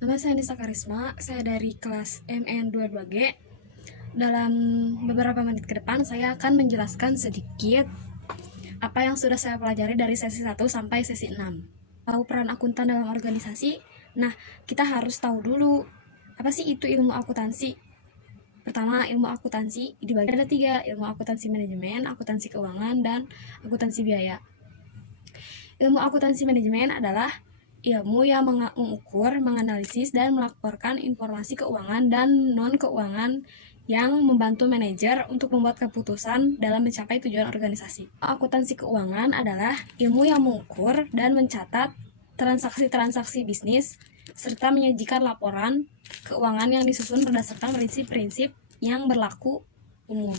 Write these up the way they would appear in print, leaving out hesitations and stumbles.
Nama saya Nisa Karisma, saya dari kelas MN22G. Dalam beberapa menit ke depan, saya akan menjelaskan sedikit apa yang sudah saya pelajari dari sesi 1 sampai sesi 6. Tahu peran akuntan dalam organisasi? Nah, kita harus tahu dulu, apa sih itu ilmu akuntansi? Pertama, ilmu akuntansi dibagi ada 3, ilmu akuntansi manajemen, akuntansi keuangan, dan akuntansi biaya. Ilmu akuntansi manajemen adalah ilmu yang mengukur, menganalisis, dan melaporkan informasi keuangan dan non-keuangan yang membantu manajer untuk membuat keputusan dalam mencapai tujuan organisasi. Akuntansi keuangan adalah ilmu yang mengukur dan mencatat transaksi-transaksi bisnis, serta menyajikan laporan keuangan yang disusun berdasarkan prinsip-prinsip yang berlaku umum.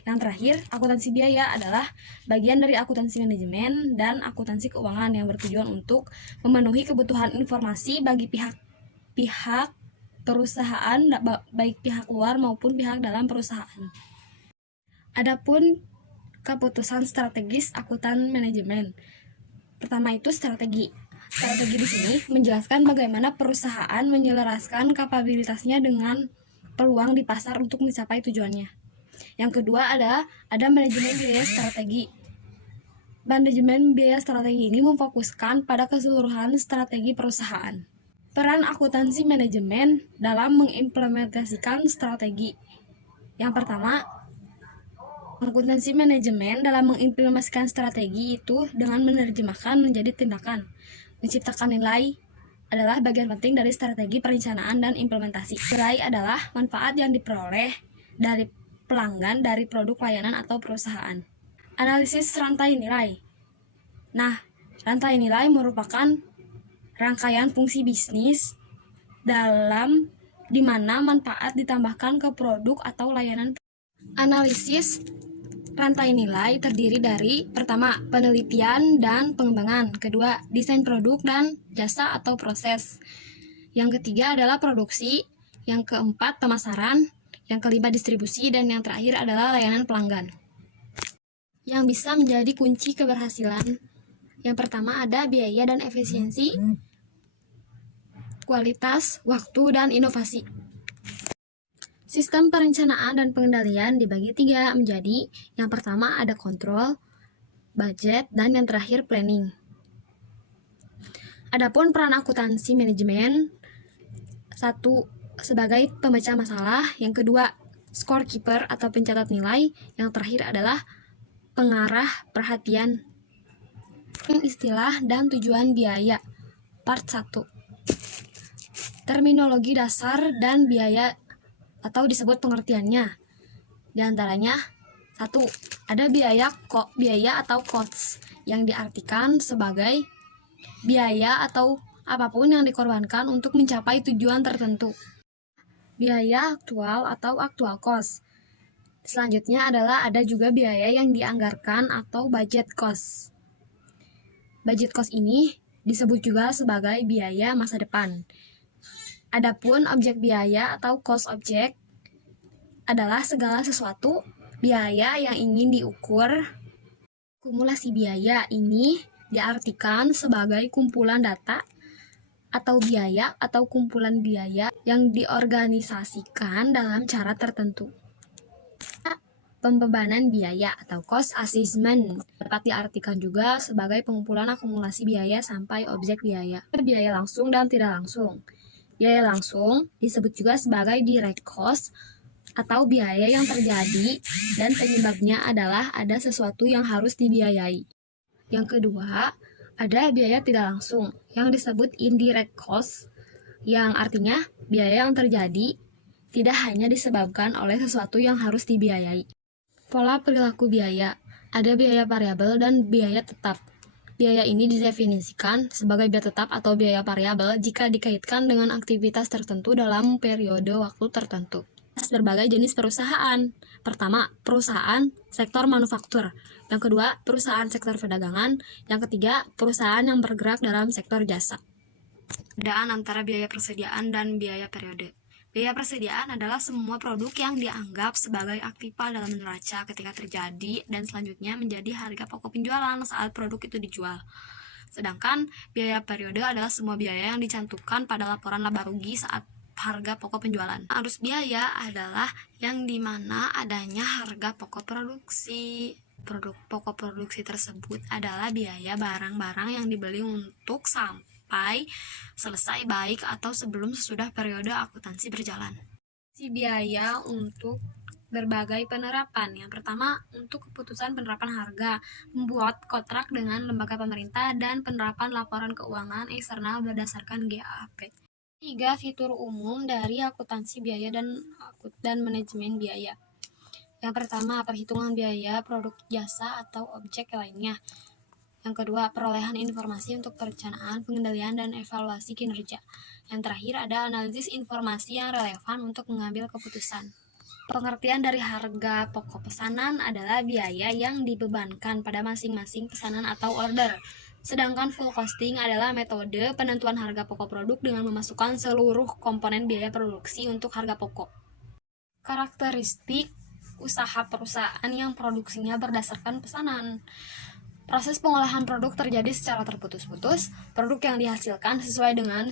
Yang terakhir, akuntansi biaya adalah bagian dari akuntansi manajemen dan akuntansi keuangan yang bertujuan untuk memenuhi kebutuhan informasi bagi pihak perusahaan, baik pihak luar maupun pihak dalam perusahaan. Adapun keputusan strategis akuntan manajemen. Pertama itu strategi. Strategi di sini menjelaskan bagaimana perusahaan menyelaraskan kapabilitasnya dengan peluang di pasar untuk mencapai tujuannya. Yang kedua ada manajemen biaya strategi. Manajemen biaya strategi ini memfokuskan pada keseluruhan strategi perusahaan. Peran akuntansi manajemen dalam mengimplementasikan strategi. Yang pertama, akuntansi manajemen dalam mengimplementasikan strategi itu dengan menerjemahkan menjadi tindakan. Menciptakan nilai adalah bagian penting dari strategi perencanaan dan implementasi. Nilai adalah manfaat yang diperoleh dari pelanggan dari produk layanan atau perusahaan. Analisis rantai nilai. Nah, rantai nilai merupakan rangkaian fungsi bisnis dalam di mana manfaat ditambahkan ke produk atau layanan. Analisis rantai nilai terdiri dari pertama, penelitian dan pengembangan, kedua, desain produk dan jasa atau proses. Yang ketiga adalah produksi, yang keempat pemasaran, yang kelima distribusi, dan yang terakhir adalah layanan pelanggan. Yang bisa menjadi kunci keberhasilan. Yang pertama ada biaya dan efisiensi, kualitas, waktu, dan inovasi. Sistem perencanaan dan pengendalian dibagi 3 menjadi yang pertama ada kontrol, budget, dan yang terakhir planning. Adapun peran akuntansi manajemen, 1. sebagai pemecah masalah, yang kedua scorekeeper atau pencatat nilai, yang terakhir adalah pengarah perhatian. Istilah dan tujuan biaya part 1. Terminologi dasar dan biaya atau disebut pengertiannya. Di antaranya 1. Ada biaya atau cost yang diartikan sebagai biaya atau apapun yang dikorbankan untuk mencapai tujuan tertentu. Biaya aktual atau actual cost. Selanjutnya adalah ada juga biaya yang dianggarkan atau budget cost. Budget cost ini disebut juga sebagai biaya masa depan. Adapun objek biaya atau cost object adalah segala sesuatu biaya yang ingin diukur. Kumulasi biaya ini diartikan sebagai kumpulan data atau biaya atau kumpulan biaya yang diorganisasikan dalam cara tertentu. Pembebanan biaya atau cost assessment dapat diartikan juga sebagai pengumpulan akumulasi biaya sampai objek biaya. Biaya langsung dan tidak langsung. Biaya langsung disebut juga sebagai direct cost atau biaya yang terjadi dan penyebabnya adalah ada sesuatu yang harus dibiayai. Yang kedua, ada biaya tidak langsung yang disebut indirect cost, yang artinya biaya yang terjadi tidak hanya disebabkan oleh sesuatu yang harus dibiayai. Pola perilaku biaya, ada biaya variabel dan biaya tetap. Biaya ini didefinisikan sebagai biaya tetap atau biaya variabel jika dikaitkan dengan aktivitas tertentu dalam periode waktu tertentu. Berbagai jenis perusahaan. Pertama, perusahaan sektor manufaktur. Yang kedua, perusahaan sektor perdagangan. Yang ketiga, perusahaan yang bergerak dalam sektor jasa. Perbedaan antara biaya persediaan dan biaya periode. Biaya persediaan adalah semua produk yang dianggap sebagai aktiva dalam neraca ketika terjadi dan selanjutnya menjadi harga pokok penjualan saat produk itu dijual. Sedangkan biaya periode adalah semua biaya yang dicantumkan pada laporan laba rugi saat harga pokok penjualan. Arus biaya adalah yang dimana adanya harga pokok produksi. Produk pokok produksi tersebut adalah biaya barang-barang yang dibeli untuk sampai selesai baik atau sebelum sesudah periode akuntansi berjalan. Biaya untuk berbagai penerapan. Yang pertama, untuk keputusan penerapan harga, membuat kontrak dengan lembaga pemerintah dan penerapan laporan keuangan eksternal berdasarkan GAAP. 3. Fitur umum dari akuntansi biaya dan manajemen biaya. Yang pertama, perhitungan biaya produk jasa atau objek lainnya. Yang kedua, perolehan informasi untuk perencanaan, pengendalian, dan evaluasi kinerja. Yang terakhir, ada analisis informasi yang relevan untuk mengambil keputusan. Pengertian dari harga pokok pesanan adalah biaya yang dibebankan pada masing-masing pesanan atau order. Sedangkan full costing adalah metode penentuan harga pokok produk dengan memasukkan seluruh komponen biaya produksi untuk harga pokok. Karakteristik usaha perusahaan yang produksinya berdasarkan pesanan. Proses pengolahan produk terjadi secara terputus-putus. Produk yang dihasilkan sesuai dengan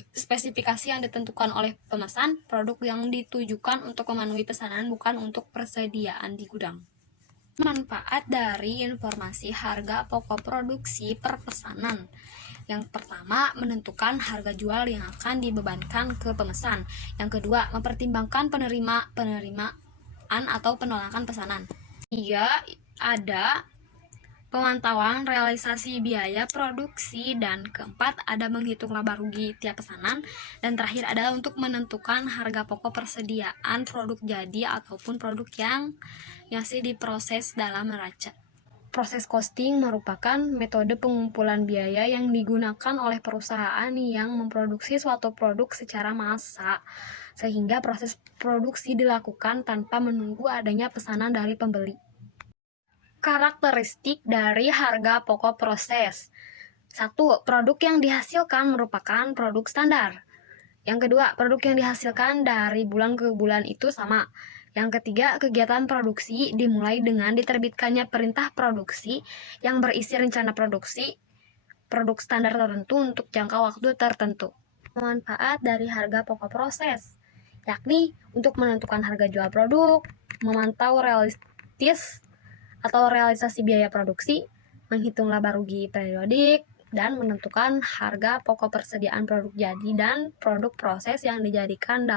spesifikasi yang ditentukan oleh pemesan. Produk yang ditujukan untuk memenuhi pesanan, bukan untuk persediaan di gudang. Manfaat dari informasi harga pokok produksi per pesanan. Yang pertama, menentukan harga jual yang akan dibebankan ke pemesan. Yang kedua, mempertimbangkan penerimaan atau penolakan pesanan. 3. Ada pemantauan realisasi biaya produksi, dan keempat, ada menghitung laba rugi tiap pesanan, dan terakhir adalah untuk menentukan harga pokok persediaan produk jadi ataupun produk yang masih diproses dalam neraca. Proses costing merupakan metode pengumpulan biaya yang digunakan oleh perusahaan yang memproduksi suatu produk secara massal, sehingga proses produksi dilakukan tanpa menunggu adanya pesanan dari pembeli. Karakteristik dari harga pokok proses. 1. Produk yang dihasilkan merupakan produk standar. Yang kedua, produk yang dihasilkan dari bulan ke bulan itu sama. Yang ketiga, kegiatan produksi dimulai dengan diterbitkannya perintah produksi yang berisi rencana produksi produk standar tertentu untuk jangka waktu tertentu. Manfaat dari harga pokok proses, yakni untuk menentukan harga jual produk, memantau realistis atau realisasi biaya produksi, menghitung laba rugi periodik, dan menentukan harga pokok persediaan produk jadi dan produk proses yang disajikan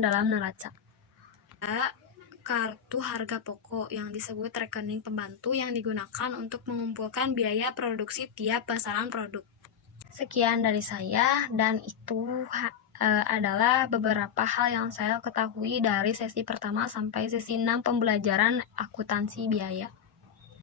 dalam neraca. Kartu harga pokok yang disebut rekening pembantu yang digunakan untuk mengumpulkan biaya produksi tiap pesanan produk. Sekian dari saya, dan itu adalah beberapa hal yang saya ketahui dari sesi pertama sampai sesi 6 pembelajaran akuntansi biaya.